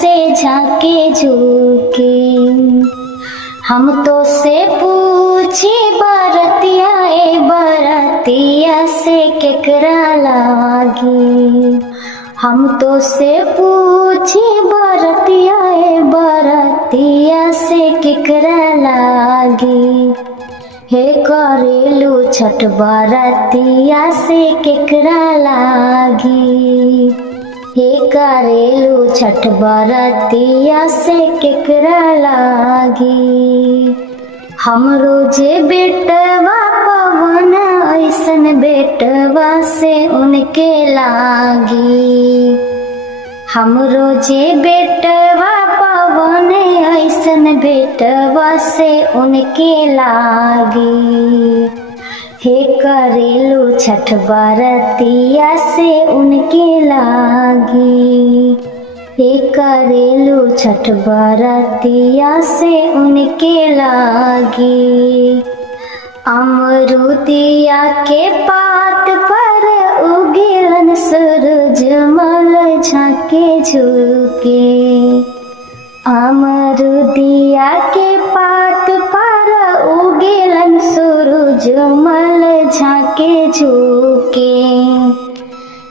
से झांके झुके। हम तो से पूछी बरतिया ए बरतिया से केकरा लागी। हम तो से पूछी बरतिया ए बरतिया से केकरा लागी। हे करेलू छठ बरतिया से केकरा लागी। हे करेलू छठ बरतिया से केकरा लागी। हमरो जे बेटवा पवन ऐसन बेटवा से उनके लागी। हमरो जे बेटवा पवन ऐसन बेटवा से उनके लागी। हे करेलू छठ बरतिया से उनके लागी। हे करेलू छठ बरतिया से उनके लागी। अमरुदिया के पात पर उगेलन सूरजमल झांके झुके। अमरुदिया के पात पर उगेलन सूरजमल झांके झुके।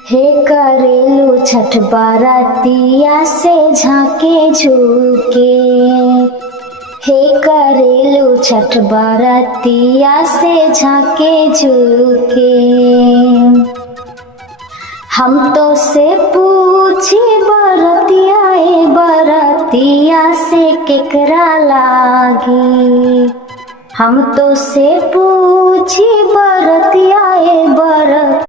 हे करेलू छठ बरतिया से झांके झुके। हे करेलू छठ बरतिया से झांके झुके। हम तो से पूछी बरतिया ए बरतिया से केकरा लागी। हम तो से पूछी बरतिया ए